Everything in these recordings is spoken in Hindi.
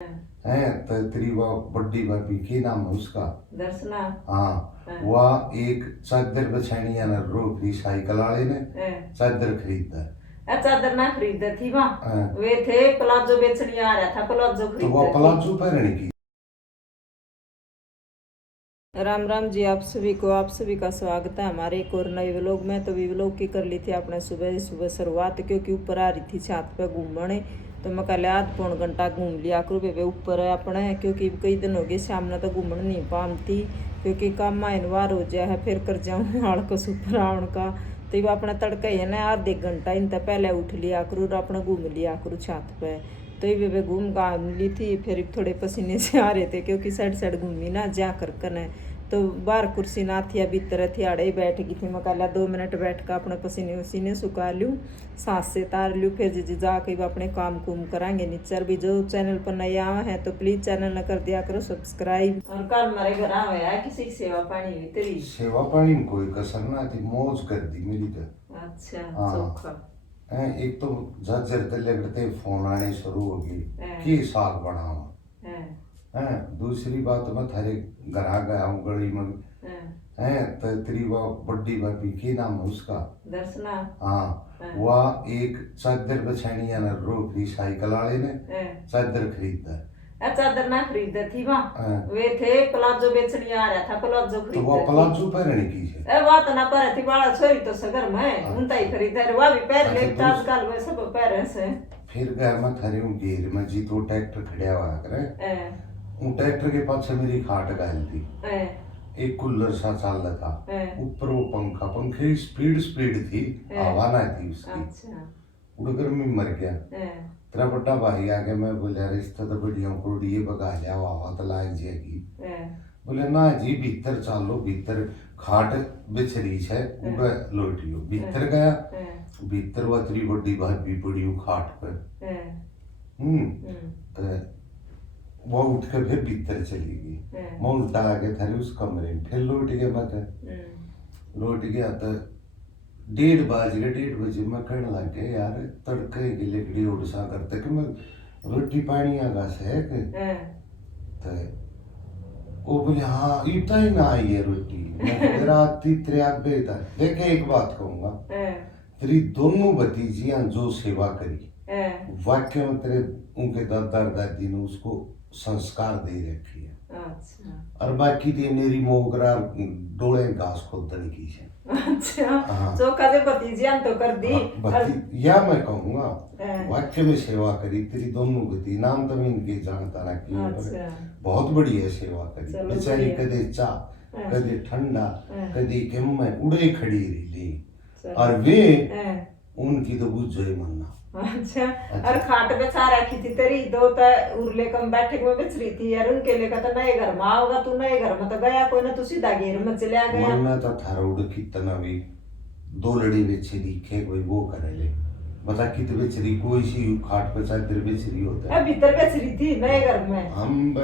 है तो तेरी वो बड़ी भाभी की नाम है उसका दर्शना। हाँ वह एक चादर बिछानी है ना रोकड़ी साइकिल वाले ने चादर खरीदा चादर ना खरीदा थी वहाँ हाँ। वे थे प्लाजो बेचने आ रहा था प्लाजो तो खरीदा वो थी। प्लाजो पहनने की। राम राम जी, आप सभी का स्वागत है हमारे एक और नए व्लॉग में। तो व्लॉग की कर ली थी आपने सुबह सुबह शुरुआत, क्योंकि ऊपर आ रही थी छत पे घूमने। तो मैं कल आध पौन घंटा घूम लिया करूँ बेबे ऊपर है अपने, क्योंकि कई दिन हो गए शाम ने तो घूमने नहीं पाती, क्योंकि काम इनवार हो जाए है फिर कर जाऊँ हाड़ को सुपर आउन का। तो वो अपना तड़का ही है ना, आधे घंटा इन पहले उठ लिया करूँ और अपना घूम लिया करूँ छत पे। तो ये वे घूम घाम ली थी, फिर थोड़े पसीने से आ रहे थे क्योंकि साइड घूमी ना जा कर कने। तो बाहर कुर्सी ना थी, भीतर थी आड़े ही बैठ गई थी। मैं कहला 2 मिनट बैठ कर अपने पसीने वसीने सुखा लूँ, सांस से तार लूँ, फिर जी जाके अपने काम कुम करांगे नीचर भी। जो चैनल पर नया है तो प्लीज चैनल न कर दिया करो सब्सक्राइब। और कल हमारे घर आया किसी की सेवा पानी हुई तेरी सेवा पानी में कोई कसर ना थी, मौज कर दी मेरी तो। अच्छा हाँ चोखा एक तो झज्जर तले करते फोन आने शुरू हो गई कि साग बनाओ है। दूसरी बात मैं थारे घर आ गया हूँ गली में है तो तेरी वो बड़ी भाभी की नाम है उसका दर्शना। हाँ वह एक चादर बिछानी है ना रोकड़ी साइकिल वाले ने चादर खरीदा चादर ना खरीदा थी वहाँ वे थे प्लाजो बेचने आ रहा था प्लाजो तो वो खरीदा प्लाजो पहनने की है। वो तो ना पहरे थी बाड़ा छोरी तो सगर में उनता ही खरीदा वह भी पहन ले आजकल में सब पहरे से। फिर घर में थारे घेर में जी तो ट्रैक्टर खड़ा हुआ करे उन ट्रैक्टर के पास मेरी खाट गाल थी, एक कूलर सा चल रहा था, ऊपर वो पंखे स्पीड थी, हवा ना थी उसकी। उड़ गर्मी मर गया। तेरा बड़ा भाई आ गया, मैं बोला रिश्ता तो बढ़िया कुड़िए बगा लिया हवा तो लाग जाएगी। बोले ना जी भीतर चलो, भीतर खाट बिछरी है उड़े लोटियो। भीतर गया, भीतर वो तेरी बड़ी भाभी पड़ी खाट पर। तो वो उठ कर फिर भीतर चली गई। मैं उल्टा आके थारे उस कमरे में फिर लौट गया। मैं लौट गया तो 1:30 बजे मैं कहने लग गया यार तड़के के लिए उड़सा करते कि मैं रोटी पानी आगा से तो वो बोले हाँ इतना ही ना आई है रोटी। मैं रात तेरे आग गई था। देखे एक बात कहूंगा, तेरी दोनों भतीजियां जो सेवा करी वाक्य में तेरे उनके दादा दादी ने उसको संस्कार दे रखी है। अच्छा। और बाकी थी मेरी मोगरा डोले घास खोदने की है। अच्छा हाँ। जो कदे भतीजियां तो कर दी हाँ, या मैं कहूँगा वाक्य में सेवा करी तेरी दोनों गति नाम तो मैं इनके जानता ना कि अच्छा। बहुत बड़ी है सेवा करी बेचारी, कदे चा कदे ठंडा कदे किम में उड़े खड़ी रही और वे उनकी तो बुझ जाए मनना। अच्छा और खाट पे सा रखी थी तेरी दो तो उरले कम बैठक में बिछ रही थी यार उनके लिए कहता नए घर में आओगा तू, नए घर में तो गया कोई ना, तू सीधा घेर में चले गया। मरना तो थारा उड़ कितना भी 2 लड़ी बेचे दिखे कोई वो करे ले बता कित बेच रही कोई सी खाट पे चादर बेच रही होता है। भीतर बेच रही थी नए घर में हम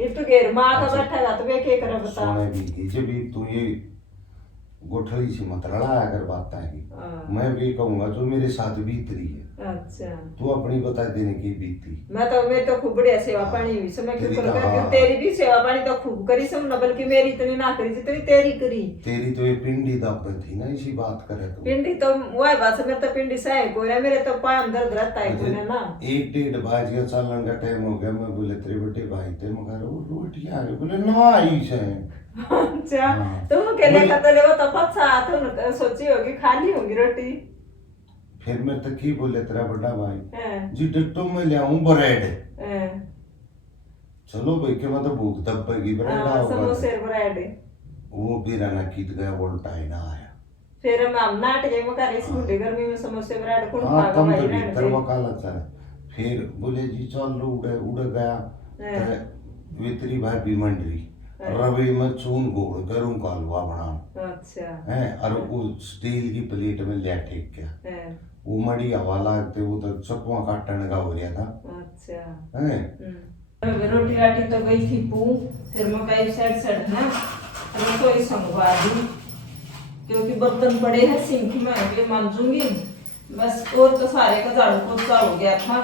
ये तो घेर में आकर बैठेगा तो वे क्या करे बता। सोने भी थी जब तू ये गोठली से मत लड़ा अगर बात है मैं भी कहूंगा जो मेरे साथ बीत रही है। अच्छा तू अपनी बता देने की बीती। मैं तो खूब बढ़िया सेवा पानी हुई समय क्यों कर रही तेरी भी सेवा पानी तो खूब करी सब न, बल्कि मेरी इतनी ना करी जितनी तेरी करी। तेरी तो ये पिंडी दापन थी ना, इसी बात करे तो पिंडी तो वह बात मेरे तो पिंडी से है कोई ना, मेरे तो पाम दर्द रहता है कोई ना। 1-1:30 बज गया चलन का टाइम हो गया। मैं बोले तेरे बड़े भाई थे मगर वो रोटियां बोले ना आई से। अच्छा तुम के लिए कहते ले वो तो पच्चा तुम सोची होगी खाली होगी रोटी। फिर मैं तक ही बोले तेरा बड़ा भाई जी डट्टो में ले आऊं ब्रेड। चलो भाई के मतलब भूख दबेगी ब्रेड आओ समोसे ब्रेड वो भी रहना कीट गया वोल्टा ही ना आया। फिर हम नाट गए मगर इस बुढ़े गर्मी में समोसे ब्रेड कौन खाएगा भाई ना भीतर वकालत चला। फिर बोले जी चलो उड़ गया तो वितरी भाई बीमंडरी रवे में चून घोल कर उनका हलवा बना। अच्छा है और वो स्टील की प्लेट में ले टेक गया वो मड़ी हवा लागते वो तो चकवा काटने का हो गया था। अच्छा है रोटी राटी तो गई थी पू, फिर मैं कई साइड ना रसोई संगवा दी क्योंकि बर्तन पड़े हैं सिंक में के मांजूंगी बस। और तो सारे का झाड़ू पोछा हो गया था,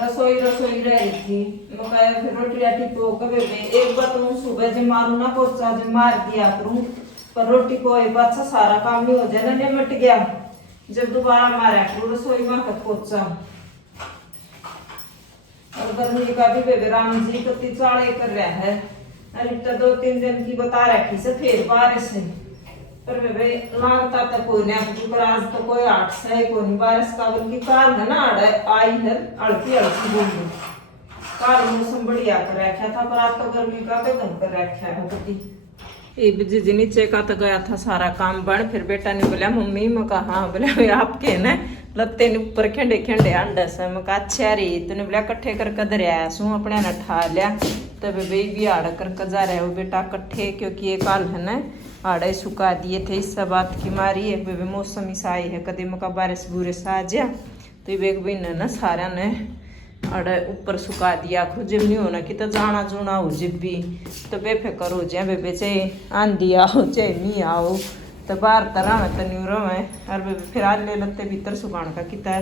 रसोई रह रही थी। मकाया फिर रोटी राटी को कभी एक बार तो सुबह जब मारू ना पोचा जब मार दिया करूं, पर रोटी को एक बार से सारा काम नहीं हो जाए ना, निमट गया जब दोबारा मारा करूं रसोई में कत पोचा। और गर्मी का भी बेबे राम जी को चाले कर रहा है। अरे तो 2-3 दिन की बता रखी से फिर बारिश है, पर बेबे लागता तो कोई नहीं, पर आज तो कोई 8 से कोई बारिश का बल्कि काल है ना आई है हल्की हल्की बूंद। काल मौसम बढ़िया कर रखा था, पर आज तो गर्मी का कदम कर रखा है बड़ी। जी जी नीचे का तो गया था सारा काम बन, फिर बेटा ने बोला मम्मी, मैं कहा बोले आपके ना लत्ते ने ऊपर खेंडे खेंडे अंडे से, मैं कहा अच्छा रे, तूने बोला कट्ठे करके दरिया सू अपने ने ठा लिया, तब बेबी भी आड़ करके जा रहे हो बेटा कट्ठे, क्योंकि ये काल है ना आड़े सुखा दिए थे। इस सब बात की मारी है बेबी मौसम इस आई है, कदे मका बारिश बुरिश आ जा तो ये बहन ना सारा ने अड़े ऊपर सुखा दिया खो, जब नहीं होना कि तो जाना जुना हो जब भी तो बेफिक्र हो जाए बेबे, चाहे आंधी आओ चाहे नहीं आओ तो बाहर तरह में तो नहीं रहे। और बेबे फिर आज ले लेते भीतर सुखाने का कितना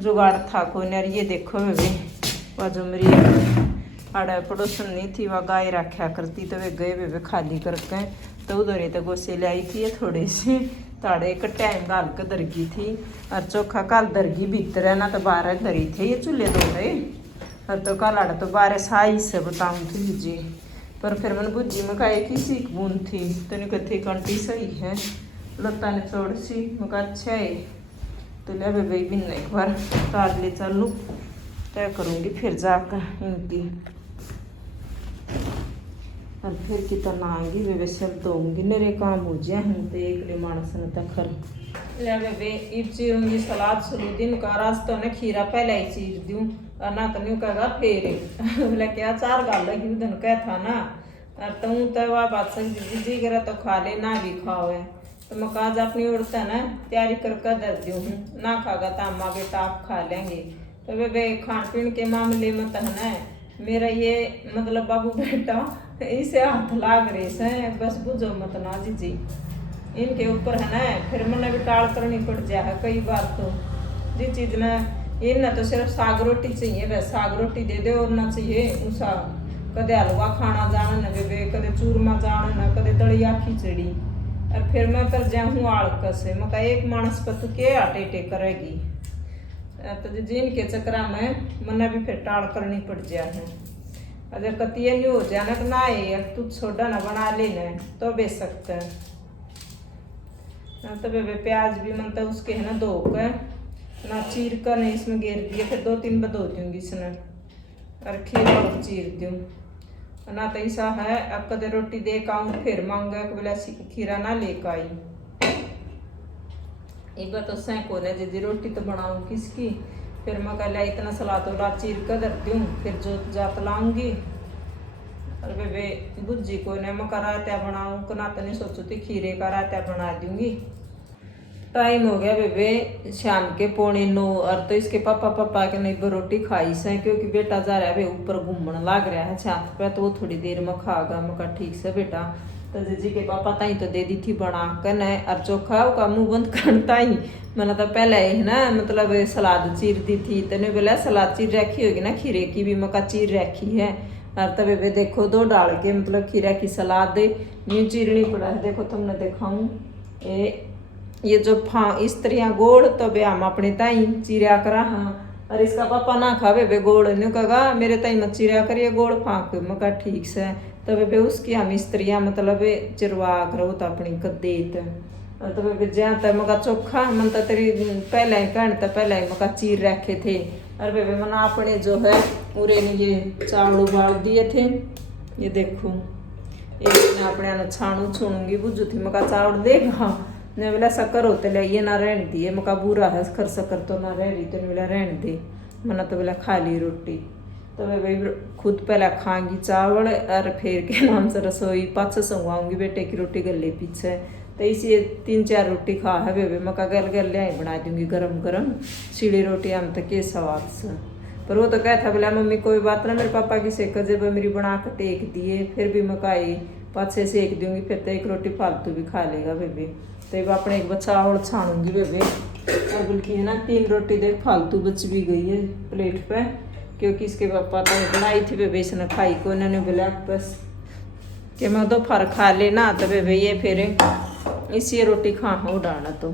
जुगाड़ था को यार। ये देखो बेबे वह जो मेरी आड़ा पड़ोसन नहीं थी वह गाय रखा करती, तो वे गए बेबे खाली करके, तो उधर ही तो गोसे ले आई थी थोड़े से ताड़े एक टाइम डाल के दरगी थी, और चोखा काल दरगी भीतर है ना तो बारह दरी थे ये चूल्हे दो रहे, और तो काल आड़ा तो बारह साई से बताऊँ थी जी, पर फिर मैंने बुझी में कहा एक सीख बूंद थी, तो नहीं कहती कंटी सही है लता ने छोड़ सी, मैं कहा अच्छा है, तो ले बेबे भी एक बार तार ले चलूँ तय करूँगी फिर जाकर इनकी, और फिर कितना आएंगी बेबे सब दूंगी मेरे काम हो जाए, हम तो एक ले मानस न तखर ले बेबे इब चीरूंगी सलाद शुरू दिन का राज तो न खीरा पहले ही चीर दूं, और ना तो नहीं कहेगा फिर बोले क्या 4 गाल लगी उधन कह था ना, और तुम तो वह बात सही जी करा तो खा ले ना भी खाओ है, तो मैं काज अपनी उड़ता ना तैयारी करके दर दूँ, ना खागा तो अम्मा बेटा आप खा लेंगे। तो बेबे खान पीन के मामले में तो है ना मेरा ये मतलब बाबू बेटा इसे हाथ लाग रहे से, बस बुझो मत ना जी इनके ऊपर है ना, फिर मैंने भी टाल करनी पड़ जाए कई बार, तो जी चीज़ ना ये ना तो सिर्फ साग रोटी चाहिए, बस साग रोटी दे दे और ना चाहिए उसा कदे हलवा खाना जाना न बेबे, कदे चूरमा जाना न कदे दलिया खिचड़ी, और फिर मैं कर जाऊँ आड़क से, मैं एक मानस पर तू के आटे टे करेगी, तो जिन के चक्रा में मना भी फिर टाल करनी पड़ जाए। अगर कतिया नहीं हो जाना तो ना ये तू छोटा ना बना लेना तो बेच सकते हैं। तो बेबे प्याज भी मन तो उसके है ना धो के ना चीर कर नहीं इसमें घेर दिया, फिर 2-3 बार धो दूँगी इसने, और खीरा और चीर दूँ ना, तो ऐसा है अब कदे रोटी दे के आऊँ फिर मांगा कि बोला खीरा ना लेकर आई, एक बार तो सैको ने जी रोटी तो बनाऊँ किसकी, फिर मैं कह लिया इतना सलाद वाला चीर कर दर दूँ, फिर जो जात लाऊंगी, और बेबे बुज्जी को ने मैं रायता बनाऊँ को ना तो नहीं सोचो थी खीरे का रायता बना दूँगी। टाइम हो गया बेबे शाम के 8:45, और तो इसके पापा के नहीं रोटी खाई से, क्योंकि बेटा जा रहा है ऊपर घूमने लग रहा है छत पे, तो वो थोड़ी देर में खागा, मैं कहा ठीक से बेटा, तो जीजी के पापा ताई तो दे दी थी बना कर न, और चोखा का मुँह बंद करता ही मैंने तो पहले ही ना मतलब सलाद चीर दी थी, तो नहीं बोला सलाद चीर रखी होगी ना खीरे की भी, मका चीर रखी है, और तब बेबे देखो 2 डाल के मतलब खीरा की सलाद यूँ चीरनी पड़ा है, देखो तुमने दिखाऊँ ये जो इस तरह गोड़ तो बे हम अपने ताई चीरा करा, हाँ, और इसका पापा ना खावे बे गोड़ नहीं कहा मेरे ताई मत चीरा करिए गोड़ फाँक, मका ठीक से, तो बेबे उसकी हम स्त्रियाँ मतलब चिरवा करो तो अपनी कदेत, तो बेबे जहाँ तक मका चोखा मन तो तेरी पहले ही कहने तो पहले ही मका चीर रखे थे, और बेबे मना अपने जो है पूरे ने ये चावल उबाल दिए थे, ये देखो एक अपने छाणू छूणूंगी बुझू थी, मका चावल देगा ने बोला शक्कर होते लाइए ना रहने दिए, मका बुरा है खर शक्कर तो ना रह रही, तो बोला रहने दे, मना तो बोला खा ली रोटी, तो मैं भाई खुद पहले खाऊंगी चावल, और फिर के नाम से रसोई पाछे संगवाऊंगी बेटे की रोटी गले पीछे, तो इसी 3-4 रोटी खा है बेबे, मका गल ले बना दूंगी गरम गरम सीढ़ी रोटी, हम तक के स्वाद से, पर वो तो कहता बोला मम्मी कोई बात ना मेरे पापा की सेक जब मेरी बना कर टेक दिए, फिर भी मकाई पाछे सेक दूंगी, फिर तो 1 रोटी फालतू भी खा लेगा बेबे, तो अपने एक बच्चा और छानूंगी बेबे, और बल्कि है ना 3 रोटी देख फालतू बच भी गई है प्लेट पे, क्योंकि इसके पापा तो बनाई थी बेबे इसने खाई को, उन्होंने बोला बस कि मैं दोपहर खा लेना तो बेबे ये फिर इसी रोटी खा हो डालना तो